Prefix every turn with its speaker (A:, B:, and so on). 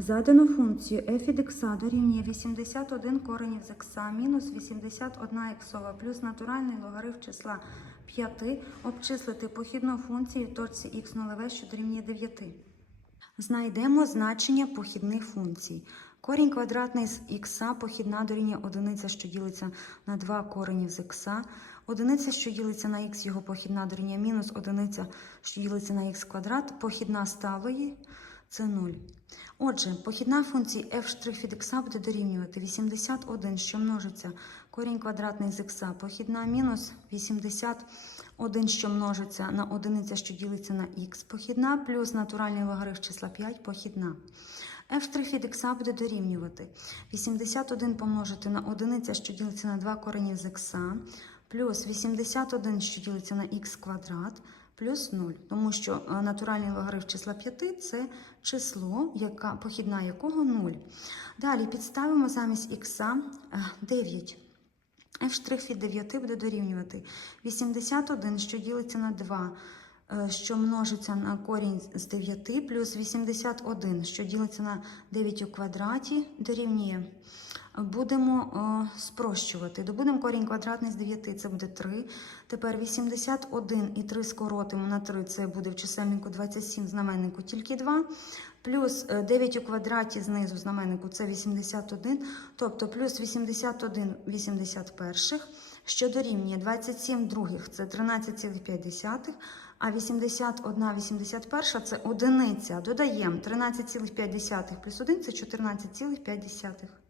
A: Задану функцію f від х дорівнює 81 коренів з х мінус 81 іксова плюс натуральний логарифм числа 5 обчислити похідну функцію в точці х нулеве, що дорівнює 9. Знайдемо значення похідних функцій. Корінь квадратний з х похідна дорівнює одиниця, що ділиться на 2 коренів з х. Одиниця, що ділиться на х, його похідна дорівнює мінус одиниця, що ділиться на х квадрат. Похідна сталої – це 0. Отже, похідна функція f' від х буде дорівнювати 81, що множиться корінь квадратний з х, похідна мінус 81, що множиться на одиниця, що ділиться на х, похідна, плюс натуральний логарифм числа 5, похідна. f' від х буде дорівнювати 81 помножити на одиниця, що ділиться на 2 коренів з х, плюс 81, що ділиться на х квадрат, плюс 0, тому що е, натуральний логарифм числа 5 – це число, яка, похідна якого 0. Далі підставимо замість х 9. f' від 9 буде дорівнювати 81, що ділиться на 2, е, що множиться на корінь з 9, плюс 81, що ділиться на 9 у квадраті, дорівнює. Будемо е, спрощувати. Добудемо корінь квадратний з 9, це буде 3. Тепер 81 і 3 скоротимо на 3, це буде в чисельнику 27, в знаменнику тільки 2. Плюс е, 9 у квадраті знизу знаменнику це 81, тобто плюс 81 81, що дорівнює 27 других, це 13,5, а 81 81 це одиниця. Додаємо 13,5 плюс 1 це 14,5.